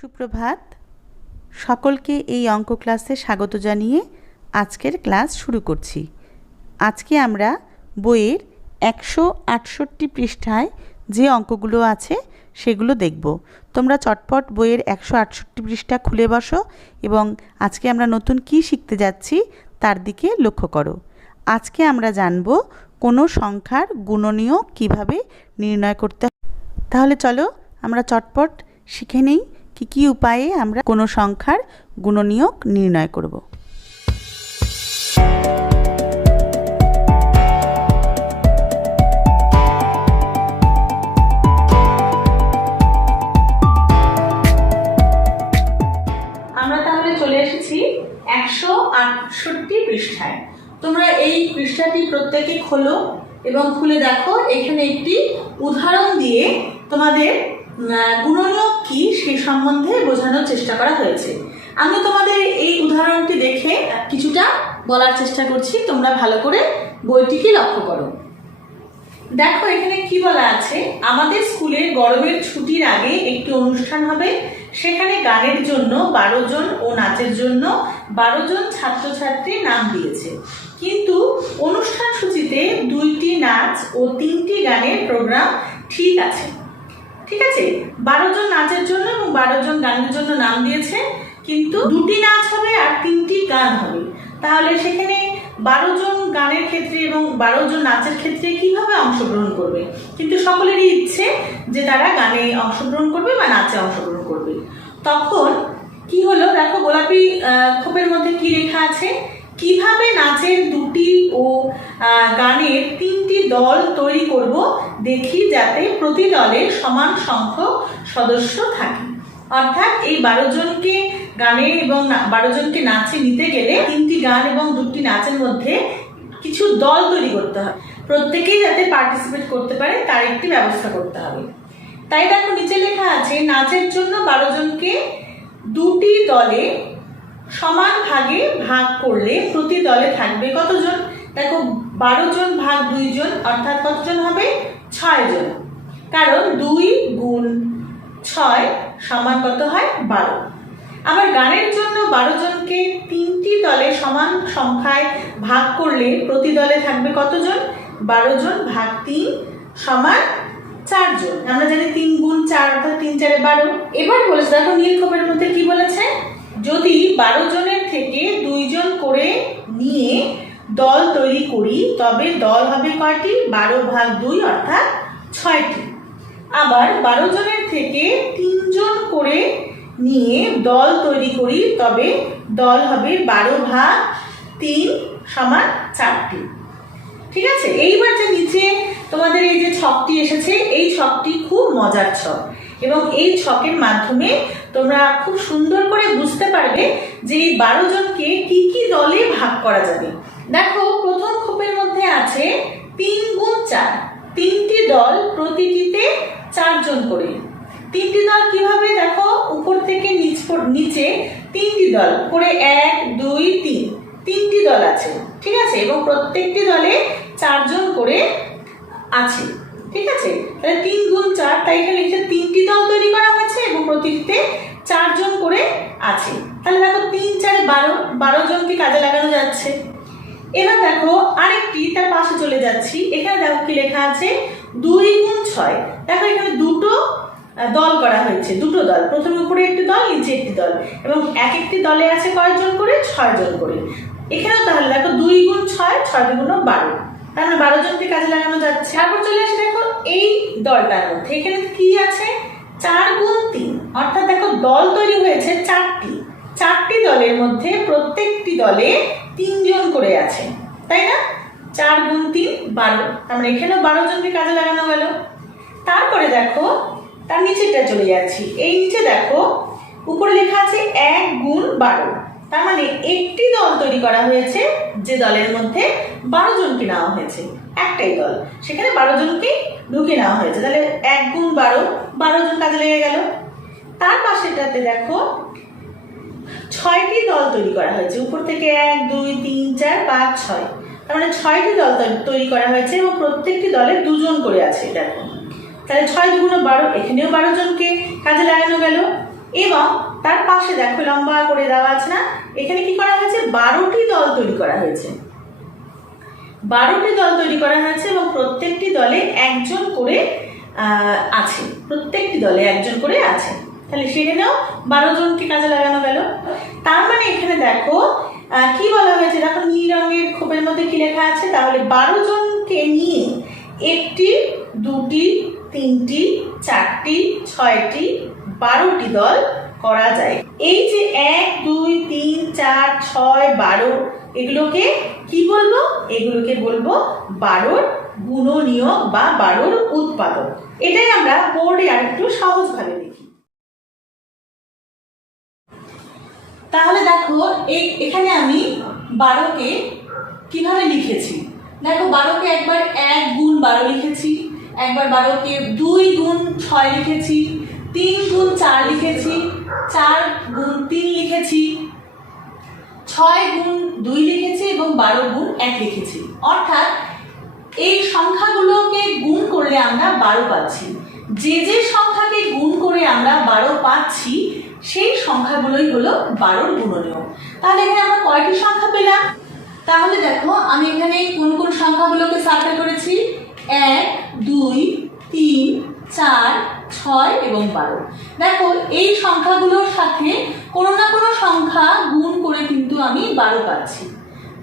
সুপ্রভাত। সকলকে এই অঙ্ক ক্লাসে স্বাগত জানিয়ে আজকের ক্লাস শুরু করছি। আজকে আমরা বইয়ের 168 পৃষ্ঠায় যে অঙ্কগুলো আছে সেগুলো দেখব। তোমরা চটপট বইয়ের 168 পৃষ্ঠা খুলে বসো এবং আজকে আমরা নতুন কি শিখতে যাচ্ছি তার দিকে লক্ষ্য করো। আজকে আমরা জানব কোনো সংখ্যার গুণনীয় কিভাবে নির্ণয় করতে হয়। তাহলে চলো আমরা চটপট শিখে নেই কি উপায়ে আমরা কোনো সংখ্যার গুণনীয়ক নির্ণয় করব। আমরা তাহলে চলে এসেছি 168 পৃষ্ঠায়। তোমরা এই পৃষ্ঠাটি প্রত্যেকে খোলো এবং খুলে দেখো এখানে একটি উদাহরণ দিয়ে তোমাদের গুণনীয়ক কি সেই সম্বন্ধে বোঝানোর চেষ্টা করা হয়েছে। আমি তোমাদের এই উদাহরণটি দেখে কিছুটা বলার চেষ্টা করছি, তোমরা ভালো করে বইটিকে লক্ষ্য করো। দেখো এখানে কি বলা আছে, আমাদের স্কুলে গরমের ছুটির আগে একটি অনুষ্ঠান হবে। সেখানে গানের জন্য 12 জন ও নাচের জন্য 12 জন ছাত্রছাত্রী নাম দিয়েছে, কিন্তু অনুষ্ঠান সূচিতে 2টি নাচ ও 3টি গানের প্রোগ্রাম ঠিক আছে। 12 জন নাচের জন্য এবং 12 জন গানের জন্য নাম দিয়েছে, কিন্তু 2টি নাচ হবে আর 3টি গান হবে। তাহলে সেখানে 12 জন গানের ক্ষেত্রে এবং 12 জন নাচের ক্ষেত্রে কিভাবে অংশগ্রহণ করবে? কিন্তু সকলেরই ইচ্ছে যে তারা গানে অংশগ্রহণ করবে বা নাচে অংশগ্রহণ করবে। তখন কি হলো, দেখো গোলাপি খোপের মধ্যে কি লেখা আছে, কিভাবে নাচের 2টি ও গানের 3টি দল তৈরি করব দেখি, যাতে প্রতি দলে সমান সংখ্যক সদস্য থাকে। অর্থাৎ এই 12 জনকে গানে এবং 12 জনকে নাচে নিতে গেলে 3টি গান এবং 2টি নাচের মধ্যে কিছু দল তৈরি করতে হবে, প্রত্যেকেই যাতে পার্টিসিপেট করতে পারে তার একটি ব্যবস্থা করতে হবে। তাই দেখো নিচে লেখা আছে, নাচের জন্য 12 জনকে 2টি দলে সমান ভাগে ভাগ করলে প্রতি দলে থাকবে কতজন? দেখো 12 জন ভাগ 2 জন অর্থাৎ কতজন হবে? 6 জন। কারণ 2 গুণ 6 সমান কত হয়? 12। আবার গানের জন্য 12 জনকে 3টি দলে সমান সংখ্যায় ভাগ করলে প্রতি দলে থাকবে কতজন? 12 জন ভাগ 3 সমান 4 জন। আমরা জানি 3 গুণ 4 অর্থাৎ 3 4 12। এবার বলেছে, দেখো নীল খোপের মধ্যে কি বলেছে, যদি 12 জনের থেকে 2 জন করে নিয়ে দল তৈরি করি তবে দল হবে কয়টি? 12 ভাগ 2 অর্থাৎ 6টি। আবার 12 জনের থেকে 3 জন করে নিয়ে দল তৈরি করি তবে দল হবে 12 ভাগ 3 সমান 4টি। ঠিক আছে, এইবার যে নিচে তোমাদের এই যে ছকটি এসেছে, এই ছকটি খুব মজার ছক এবং এই ছকের মাধ্যমে তোমরা খুব সুন্দর করে বুঝতে পারবে যে এই 12 জনকে কি কি দলে ভাগ করা যাবে। দেখো প্রথম খোপের মধ্যে আছে 3 গুণ 4, 3টি দল, প্রতিটিতে 4 জন করে। 3টি দল কিভাবে? দেখো উপর থেকে নিচে 3টি দল করে 1 2 3 3টি দল আছে, ঠিক আছে, এবং প্রত্যেকটি দলে 4 জন করে আছে। ঠিক আছে, তাহলে 3 গুণ 4, তাই এখানে লিখছে 3টি দল তৈরি করা হয়েছে এবং প্রতিটিতে 4 জন করে আছে। তাহলে দেখো 3 4 12 জনকে কাজে লাগানো যাচ্ছে। এবার দেখো আরেকটি তার পাশে চলে যাচ্ছি, এখানে দেখো কি লেখা আছে 2 গুণ 6। দেখো এখানে দুটো দল করা হয়েছে, দুটো দল, প্রথমে উপরে একটি দল নিচে একটি দল, এবং এক একটি দলে আছে কয়জন করে? 6 জন করে। এখানেও তাহলে দেখো 2 গুণ 6, 6 গুণ 12, তার মানে 12 জনকে কাজে লাগানো যাচ্ছে। তারপর চলে আসে দেখো এই দলটার মধ্যে, এখানে কি আছে? 4 গুণ 3 অর্থাৎ দেখো দল তৈরি হয়েছে 4টি দলের মধ্যে প্রত্যেকটি দলে 3 জন করে আছে, তাই না? 4 গুণ 3 12, তার মানে এখানেও 12 জনকে কাজে লাগানো গেল। তারপরে দেখো তার নিচেটা চলে যাচ্ছি, এই নিচে দেখো উপরে লেখা আছে 1 গুণ 12, তার মানে একটি দল তৈরি করা হয়েছে যে দলের মধ্যে 12 জনকে নেওয়া হয়েছে, একটাই দল, সেখানে 12 জনকে ঢুকে নেওয়া হয়েছে। তাহলে 1 গুণ 12, 12 জন কাজে লেগে গেল। তার পাশেটাতে দেখো 6টি দল তৈরি করা হয়েছে, উপর থেকে 1 2 3 4 5 6, তার মানে 6টি দল তৈরি করা হয়েছে এবং প্রত্যেকটি দলে 2 জন করে আছে। দেখো তাহলে 6 দুগুণ 12, এখানেও 12 জনকে কাজে লাগানো গেল। এবং তার পাশে দেখো লম্বা করে দেওয়া আছে না, এখানে কি করা হয়েছে 12টি দল তৈরি করা হয়েছে। 12টি দল তৈরি করা হয়েছে এবং প্রত্যেকটি দলে একজন করে আছে, প্রত্যেকটি দলে একজন করে আছে। তাহলে সেখানেও 12 জনকে কাজে লাগানো গেল। তার মানে এখানে দেখো কি বলা হয়েছে, দেখো নীল রঙের খোপের মধ্যে কি লেখা আছে, তাহলে 12 জনকে নিয়ে 1টি 2টি 3টি 4টি 6টি 12টি দল করা যায়। এই যে 1 2 3 4 6 12 এগুলোকে কি বলবো, এগুলোকে বলবো 12র গুণনীয়ক বা 12র উৎপাদক। এটাই আমরা বোর্ডে আর একটু সহজভাবে লিখি। তাহলে দেখো এখানে আমি 12কে কিভাবে লিখেছি, দেখো 12কে একবার 1 গুণ 12 লিখেছি, একবার 12কে 2 গুণ 6 লিখেছি, 3 গুণ 4 লিখেছি, 4 গুণ 3 লিখেছি, 6 গুণ 2 লিখেছি এবং 12 গুণ 1 লিখেছি। অর্থাৎ এই সংখ্যাগুলোকে গুণ করলে আমরা 12 পাচ্ছি। যে যে সংখ্যাকে গুণ করে আমরা 12 পাচ্ছি সেই সংখ্যাগুলোই হলো 12র গুণনীয়ক। তাহলে এখানে আমরা কয়টি সংখ্যা পেলাম, তাহলে দেখো আমি এখানে কোন কোন সংখ্যাগুলোকে সার্কেল করেছি, 1 2 3 4 6 এবং 12। দেখো এই সংখ্যাগুলোর সাথে কোনো না কোনো সংখ্যা গুণ করে কিন্তু আমি 12 পাচ্ছি।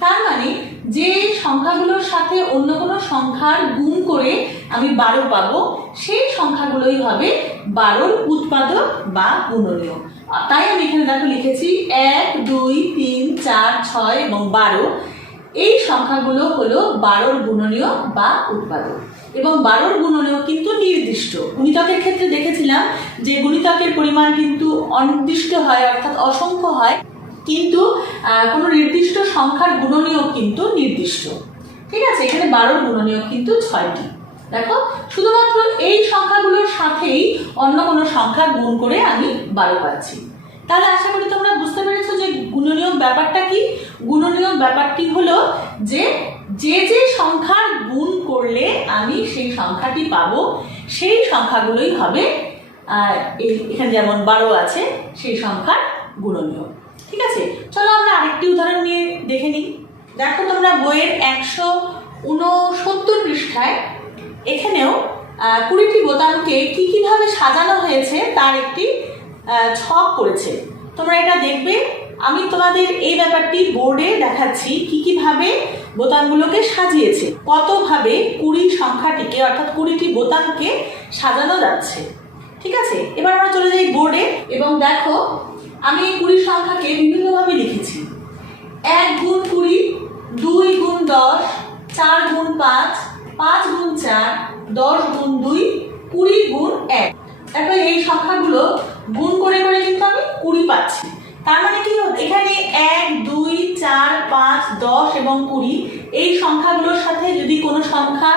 তার মানে যে সংখ্যাগুলোর সাথে অন্য কোনো সংখ্যার গুণ করে আমি 12 পাবো সেই সংখ্যাগুলোই হবে 12র উৎপাদক বা গুণনীয়ক। তাই আমি এখানে দেখো লিখেছি 1 2 3 4 6 এবং 12, এই সংখ্যাগুলো হলো 12র গুণনীয়ক বা উৎপাদক। এবং 12র গুণনীয়ক কিন্তু নির্দিষ্ট। গুণিতকের ক্ষেত্রে দেখেছিলাম যে গুণিতকের পরিমাণ কিন্তু অনির্দিষ্ট হয়, অর্থাৎ অসংখ্য হয়, কিন্তু কোনো নির্দিষ্ট সংখ্যার গুণনীয়ক কিন্তু নির্দিষ্ট। ঠিক আছে, এখানে 12র গুণনীয়ক কিন্তু 6টি। দেখো শুধুমাত্র এই সংখ্যাগুলোর সাথেই অন্য কোনো সংখ্যা গুণ করে আমি 12 পাচ্ছি। তাহলে আশা করি তোমরা বুঝতে পেরেছো যে গুণনীয়ক ব্যাপারটা কি। গুণনীয়ক ব্যাপারটি হলো যে যে যে সংখ্যার গুণ করলে আমি সেই সংখ্যাটি পাবো সেই সংখ্যাগুলোই হবে এখানে যেমন 12 আছে সেই সংখ্যার গুণনীয়ক। ঠিক আছে, চলো আমরা আরেকটি উদাহরণ নিয়ে দেখে নিই। দেখো তোমরা বইয়ের 169 পৃষ্ঠায় এখানেও 20টি বোতামকে কিভাবে সাজানো হয়েছে তার একটি ছক করেছে। তোমরা এটা দেখবে, আমি তোমাদের এই ব্যাপারটি বোর্ডে দেখাচ্ছি কিভাবে বোতামগুলোকে সাজিয়েছে, কতভাবে 20 সংখ্যাটিকে অর্থাৎ 20টি বোতামকে সাজানো যাচ্ছে। ঠিক আছে, এবার আমরা চলে যাই বোর্ডে এবং দেখো আমি 20 সংখ্যাকে বিভিন্নভাবে লিখেছি। 1 গুণ 20, 2 গুণ 10, 4 গুণ 5, 5 গুণ 4, 10 গুণ 2, 20 গুণ 1। দেখো এই সংখ্যাগুলো গুণ করে করে কিন্তু আমি 20 পাচ্ছি। তার মানে কি হচ্ছে, এখানে 1 2 4 5 10 এবং 20 এই সংখ্যাগুলোর সাথে যদি কোনো সংখ্যা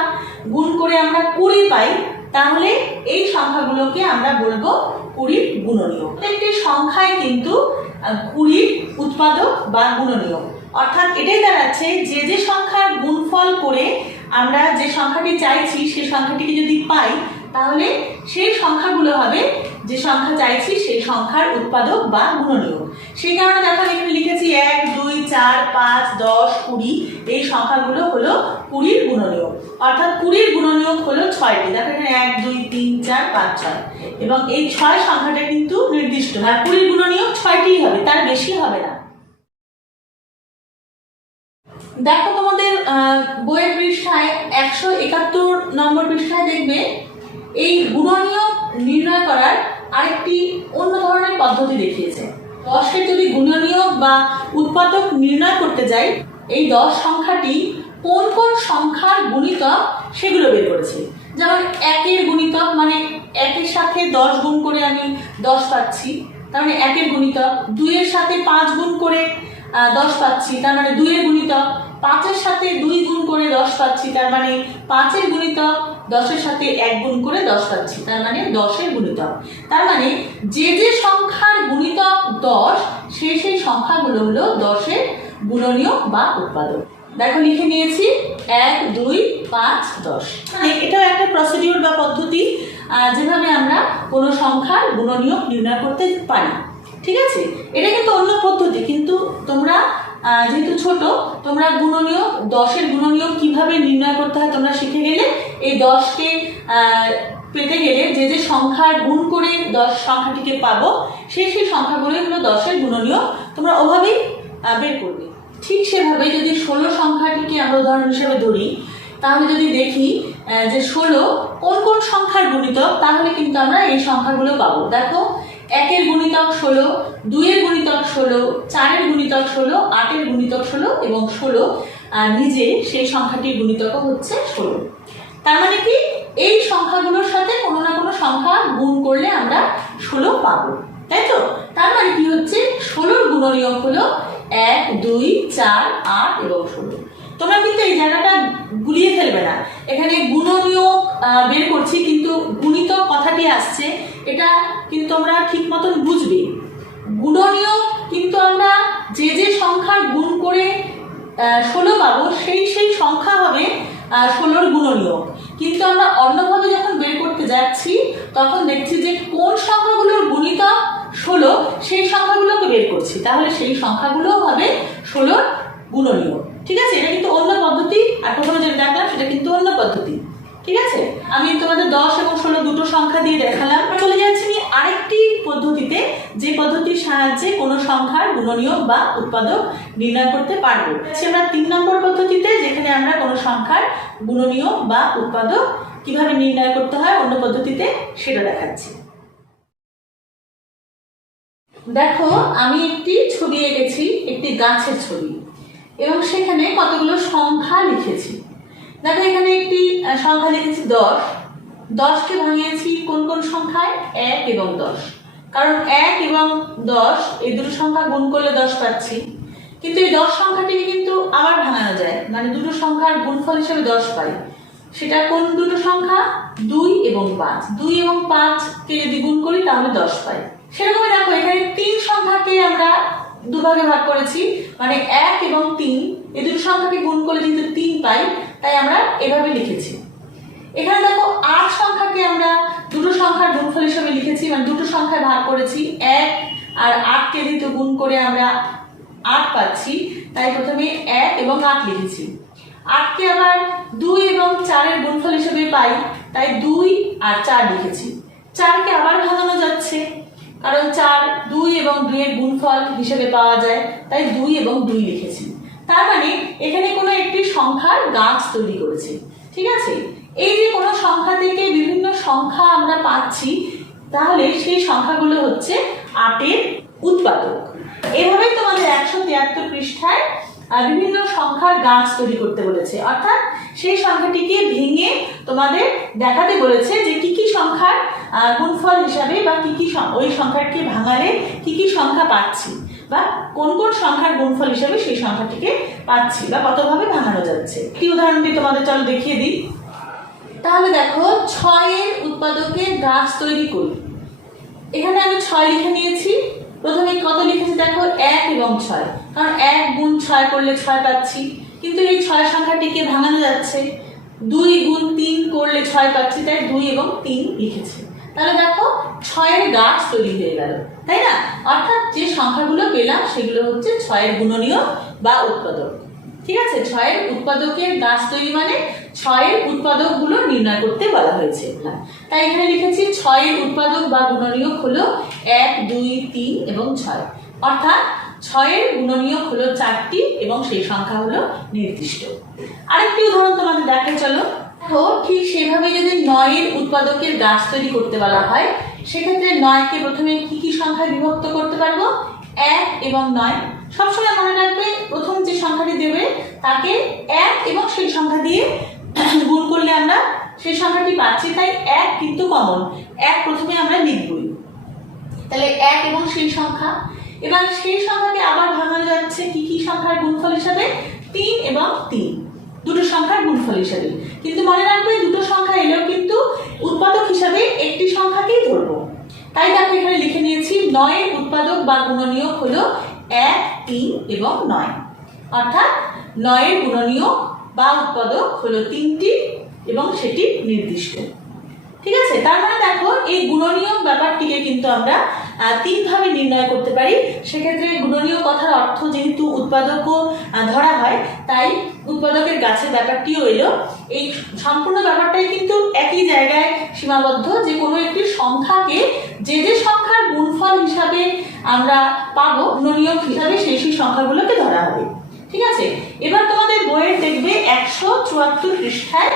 গুণ করে আমরা 20 পাই তাহলে এই সংখ্যাগুলোকে আমরা বলবো 20 গুণনীয়ক। প্রত্যেকটি সংখ্যায় কিন্তু 20 উৎপাদক বা গুণনীয়ক। অর্থাৎ এটাই দাঁড়াচ্ছে যে যে সংখ্যার গুণফল করে আমরা যে সংখ্যাটি চাইছি সেই সংখ্যাটিকে যদি পাই তাহলে সেই সংখ্যাগুলো হবে যে সংখ্যা চাইছি সেই সংখ্যার উৎপাদক বা গুণনীয়ক। সেই কারণে দেখো এখানে লিখেছি 1 2 4 5 10 20 এই সংখ্যাগুলো হলো 20র গুণনীয়ক। অর্থাৎ 20র গুণনীয়ক হলো 6টি। দেখো এখানে 1 2 3 4 5 6 এবং এই 6 সংখ্যাটা কিন্তু নির্দিষ্ট না, 20র গুণনীয়ক 6টিই হবে, তার বেশি হবে না। দেখো তোমাদের বইয়ের পৃষ্ঠায় 171 নম্বর পৃষ্ঠায় দেখবে এই গুণনীয়ক নির্ণয় করার আরেকটি অন্য ধরনের পদ্ধতি দেখিয়েছে। 10-এর যদি গুণনীয়ক বা উৎপাদক নির্ণয় করতে যাই, এই 10 সংখ্যাটি কোন কোন সংখ্যার গুণিতক সেগুলো বের করেছে। যেমন 1-এর গুণিতক মানে 1-এর সাথে 10 গুণ করে আমি 10 পাচ্ছি, তার মানে 1-এর গুণিতক। 2-এর সাথে 5 গুণ করে 10 পাচ্ছি, তার মানে 2-এর গুণিতক। 5-এর সাথে 2 গুণ করে 10 পাচ্ছি, তার মানে 5-এর গুণিতক। 10-এর সাথে 1 গুণ করে 10 পাচ্ছি, তার মানে 10-এর গুণিতক। তার মানে যে যে সংখ্যার গুণিতক 10 সেই সংখ্যাগুলো হলো 10-এর গুণনীয়ক বা উৎপাদক। দেখো লিখে নিয়েছি 1 2 5 10। মানে এটাও একটা প্রসিডিউর বা পদ্ধতি। যেভাবে আমরা কোনো সংখ্যার গুণনীয়ক নির্ণয় করতে পারি। ঠিক আছে, এটা কিন্তু অন্য পদ্ধতি, কিন্তু তোমরা যেহেতু ছোট, তোমরা গুণনীয়ক 10-এর গুণনীয়ক কিভাবে নির্ণয় করতে হয় তোমরা শিখে গেলে। এই 10কে পেতে গেলে যে যে সংখ্যার গুণ করে 10 সংখ্যাটিকে পাবো, সেই সংখ্যাগুলোই হলো 10-এর গুণনীয়ক। তোমরা ওভাবেই বের করবে। ঠিক সেভাবে যদি 16 সংখ্যাটিকে আমরা উদাহরণ হিসেবে ধরি, তাহলে যদি দেখি যে 16 কোন কোন সংখ্যার গুণিতক, তাহলে কিন্তু আমরা এই সংখ্যাগুলো পাবো। দেখো, 1-এর গুণিতক 16, 2-এর গুণিতক 16, 4-এর গুণিতক 16, 8-এর গুণিতক 16 এবং 16 নিজে সেই সংখ্যাটির গুণিতকও হচ্ছে 16। তার মানে কি, এই সংখ্যাগুলোর সাথে কোনো না কোনো সংখ্যা গুণ করলে আমরা 16 পাবো, তাই তো? তার মানে কি হচ্ছে, 16-র গুণনীয়ক হলো 1, 2, 4, 8 এবং 16। তোমরা কিন্তু এই জায়গাটা গুলিয়ে ফেলবে না। এখানে গুণনীয়ক বের করছি কিন্তু গুণিতক কথাটি আসছে, এটা কিন্তু তোমরা ঠিক মতন বুঝবে। গুণনীয়ক কিন্তু আমরা যে যে সংখ্যার গুণ করে 16 পাবো, সেই সংখ্যা হবে 16-র গুণনীয়ক। কিন্তু আমরা অন্যভাবে যখন বের করতে যাচ্ছি, তখন দেখছি যে কোন সংখ্যাগুলোর গুণিতক 16 সেই সংখ্যাগুলোকে বের করছি, তাহলে সেই সংখ্যাগুলো হবে 16-র গুণনীয়ক। ঠিক আছে, এটা কিন্তু অন্য পদ্ধতি, আর প্রথমে যেটা দেখলাম সেটা কিন্তু অন্য পদ্ধতি। ঠিক আছে, আমি তোমাদের 10 এবং 16 দুটো সংখ্যা দিয়ে দেখালাম। চলে যাচ্ছি আরেকটি পদ্ধতিতে, যে পদ্ধতির সাহায্যে কোনো সংখ্যার গুণনীয়ক বা উৎপাদক নির্ণয় করতে পারবো। আমরা 3 নম্বর পদ্ধতিতে, যেখানে আমরা কোনো সংখ্যার গুণনীয়ক বা উৎপাদক কিভাবে নির্ণয় করতে হয় অন্য পদ্ধতিতে, সেটা দেখাচ্ছি। দেখো, আমি একটি ছবি এঁকেছি, একটি গাছের ছবি, এবং সেখানে কতগুলো সংখ্যা লিখেছি। দেখো, এখানে একটি সংখ্যা লিখেছি 10। 10কে ভাঙিয়েছি কোন কোন সংখ্যায়? 1 এবং 10। কারণ 1 এবং 10 এই দুটো সংখ্যা গুণ করলে 10 পাচ্ছি। কিন্তু এই 10 সংখ্যাটিকে কিন্তু আবার ভাঙানো যায়, মানে দুটো সংখ্যার গুণফল হিসেবে 10 পাই। সেটা কোন দুটো সংখ্যা? 2 এবং 5। 2 এবং 5কে যদি গুণ করি তাহলে 10 পাই। সেরকমই দেখো, এখানে 3 সংখ্যাকে আমরা দুভাগে ভাগ করেছি, মানে 1 এবং 3 এই দুটো সংখ্যাকে গুণ করলে যেহেতু 3 পাই, তাই আমরা এভাবে লিখেছি। এখানে দেখো, 8 সংখ্যাকে আমরা দুটো সংখ্যার গুণফল হিসেবে লিখেছি, মানে দুটো সংখ্যায় ভাগ করেছি। 1 আর 8কে যেহেতু গুণ করে আমরা 8 পাচ্ছি, তাই প্রথমে 1 এবং 8 লিখেছি। 8কে আবার 2 এবং 4-এর গুণফল হিসেবে পাই, তাই 2 আর 4 লিখেছি। 4কে আবার ভাঙানো যাচ্ছে, কারণ 4 2 এবং 2-এর গুণফল হিসেবে পাওয়া যায়, তাই 2 এবং 2 লিখেছি। তার মানে এখানে কোনো একটি সংখ্যার গাছ তৈরি করেছি। ঠিক আছে, এই যে কোনো সংখ্যা থেকে বিভিন্ন সংখ্যা আমরা পাচ্ছি, তাহলে সেই সংখ্যাগুলো হচ্ছে 8-এর উৎপাদক। এভাবেই তোমাদের 173 পৃষ্ঠায় বিভিন্ন সংখ্যার গাছ তৈরি করতে বলেছে, অর্থাৎ সেই সংখ্যাটিকে ভেঙে তোমাদের দেখাতে বলেছে যে কি কি সংখ্যার গুণফল হিসাবে বা কি কি ওই সংখ্যাটিকে ভাঙালে কি কি সংখ্যা পাচ্ছি, বা কোন কোন সংখ্যার গুণফল হিসাবে সেই সংখ্যাটিকে পাচ্ছি, বা কতভাবে ভাঙানো যাচ্ছে। কি উদাহরণটি তোমাদের চলো দেখিয়ে দিই। তাহলে দেখো, 6-এর উৎপাদকের গাছ তৈরি করি। এখানে আমি 6 লিখে নিয়েছি। প্রথমে কত লিখেছি দেখো, 1 এবং 6, কারণ 1 গুণ 6 করলে 6 পাচ্ছি, কিন্তু এই 6 সংখ্যাটিকে ভাঙানো যাচ্ছে। 2 গুণ 3 করলে 6 পাচ্ছি, তাই 2 এবং 3 লিখেছি। তাহলে দেখো, 6-এর গাছ তৈরি হয়ে গেল, তাই না? অর্থাৎ যে সংখ্যাগুলো পেলাম সেগুলো হচ্ছে 6-এর গুণনীয়ক বা উৎপাদক। ঠিক আছে, 6-এর উৎপাদকের গাছ তৈরি মানে 6-এর উৎপাদকগুলো নির্ণয় করতে বলা হয়েছে। তাই এখানে লিখেছি 6-এর উৎপাদক বা গুণনীয়ক হলো 1, 2, 3 এবং 6। অর্থাৎ 6-এর গুণনীয়ক হলো 4টি এবং সেই সংখ্যা হলো নির্দিষ্ট। আরেকটি উদাহরণ তোমাদের দেখাই চলো। দেখো, ঠিক সেভাবে যদি 9-এর উৎপাদকের গাছ তৈরি করতে বলা হয়, সেক্ষেত্রে 9কে প্রথমে কি কি সংখ্যায় বিভক্ত করতে পারবো? 1 এবং 9। সবসময় মনে রাখবে, প্রথম যে সংখ্যাটি দেবে তাকে 1 এবং সেই সংখ্যা দিয়ে গুণ করলে আমরা সেই সংখ্যাটি পাচ্ছি, তাই 1 কিন্তু কমন, 1 প্রথমে আমরা লিখবই। তাহলে 1 এবং সেই সংখ্যা। এবার সেই সংখ্যাকে আবার ভাঙানো যাচ্ছে কি কি সংখ্যার গুণফল হিসাবে? 3 এবং 3 দুটো সংখ্যার গুণফল হিসাবে। কিন্তু মনে রাখবে, দুটো সংখ্যা এলেও কিন্তু উৎপাদক হিসাবে একটি সংখ্যাকেই ধরবো। তাই দেখো, এখানে লিখে নিয়েছি 9-এর উৎপাদক বা গুণনীয়ক হলো 1, 3 এবং 9। অর্থাৎ 9-এর গুণনীয়ক বা উৎপাদক হলো 3টি এবং সেটি নির্দিষ্ট। ঠিক আছে, তার মানে দেখো এই গুণনীয়ক ব্যাপারটিকে কিন্তু আমরা তিন ভাবে নির্ণয় করতে পারি। সেক্ষেত্রে গুণনীয়ক কথার অর্থ যেহেতু উৎপাদকও ধরা হয়, তাই উৎপাদকের গাছের ব্যাপারটিও এলো। এই সম্পূর্ণ ব্যাপারটাই কিন্তু একই জায়গায় সীমাবদ্ধ, যে কোনো একটি সংখ্যাকে যে যে সংখ্যার গুণফল হিসাবে আমরা পাবো গুণনীয়ক হিসাবে সেই সেই সংখ্যাগুলোকে ধরা হবে। ঠিক আছে, এবার তোমাদের বইয়ের দেখবে 174 পৃষ্ঠায়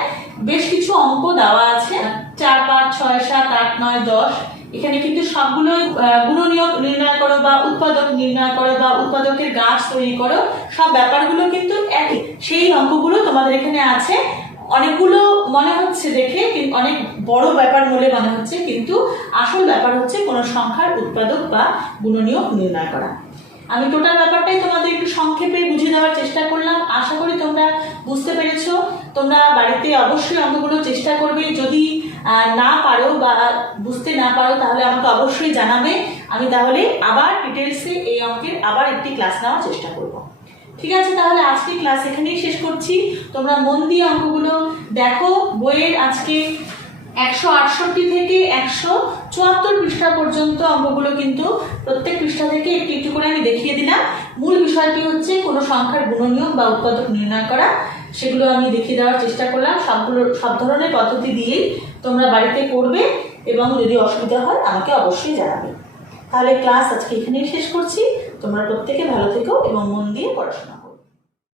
বেশ কিছু অঙ্ক দেওয়া আছে, 4, 5, 6, 7, 8, 9, 10। এখানে কিন্তু সবগুলো গুণনীয়ক নির্ণয় করো বা উৎপাদক নির্ণয় করো বা উৎপাদকের গাছ তৈরি করো, সব ব্যাপারগুলো কিন্তু একই। সেই অঙ্কগুলো তোমাদের এখানে আছে। অনেকগুলো মনে হচ্ছে দেখে, অনেক বড় ব্যাপার বলে মনে হচ্ছে, কিন্তু আসল ব্যাপার হচ্ছে কোনো সংখ্যার উৎপাদক বা গুণনীয়ক নির্ণয় করা। আমি টোটাল ব্যাপারটাই তোমাদের একটু সংক্ষেপে বুঝিয়ে দেওয়ার চেষ্টা করলাম। আশা করি তোমরা বুঝতে পেরেছো। তোমরা বাড়িতে অবশ্যই অঙ্কগুলো চেষ্টা করবে। যদি না পারো বা বুঝতে না পারো তাহলে আমাকে অবশ্যই জানাবে। আমি তাহলে আবার ডিটেলসে এই অঙ্কের আবার একটি ক্লাস নেওয়ার চেষ্টা করব। ঠিক আছে, তাহলে আজকে ক্লাস এখানেই শেষ করছি। তোমরা মন দিয়ে অঙ্কগুলো দেখো। বইয়ের আজকে 168 থেকে 174 পৃষ্ঠা পর্যন্ত অঙ্কগুলো কিন্তু প্রত্যেক পৃষ্ঠা থেকে একটু একটু করে আমি দেখিয়ে দিলাম। মূল বিষয়টি হচ্ছে কোনো সংখ্যার গুণনীয়ক বা উৎপাদক নির্ণয় করা, সেগুলো আমি দেখিয়ে দেওয়ার চেষ্টা করলাম। সব ধরনের পদ্ধতি দিয়েই তোমরা বাড়িতে করবে এবং যদি অসুবিধা হয় আমাকে অবশ্যই জানাবে। তাহলে ক্লাস আজকে এখানেই শেষ করছি। তোমরা প্রত্যেকে ভালো থেকো এবং মন দিয়ে পড়াশোনা।